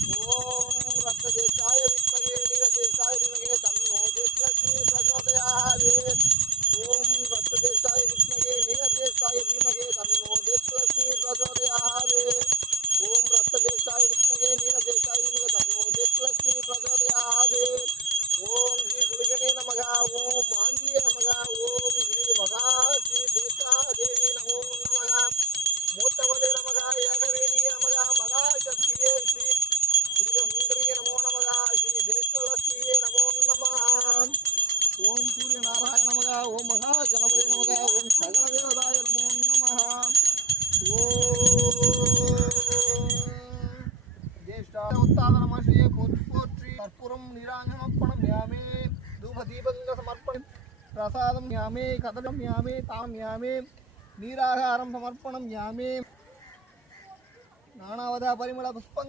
ஓம் ரத்ததேசாய வித்மகே நீலதேசாய தீமகே தன்னோ தேவலக்ஷ்மி பிரச்சோதயாத். ஓம் ரத்ததேசாய வித்மகே நீலதேசாய தீமகே தன்னோ தேவலக்ஷ்மி பிரச்சோதயாத். ஓம் ரத்ததேசாய வித்மகே நீலதேசாய தீமகே தன்னோ தேவலக்ஷ்மி பிரச்சோதயாத். ஓம் ஸ்ரீ குளிகனே நமக. ஓம் ஆந்தியே நமக. ஓம் ஸ்ரீ மகா ஸ்ரீ தேசா தேவி நமோ நமக. மூத்தவளே நமக. ஏகவேணியே நமக. மகாசக்தியே ஸ்ரீ திருவசுந்தரியே நமோ நமக. ஸ்ரீ தேசலக்ஷ்மியே நமோ நமः. ஓம் சூரிய நாராயண நமக. ஓம் மகா கணபதி நமக. ஓம் சகல தேவதாய நமோ நமः. ஓம் ज्येष्ठाय उत्तादनमश्रिये पोत्री कर्पूरं निराञ्जनोत्पन्नं यामे धूपदीपगङ्गसमर्पणं प्रसादं यामे कदलं यामे तां यामे नीराहारं समर्पणं यामे नानावधा परिमल पुष्पं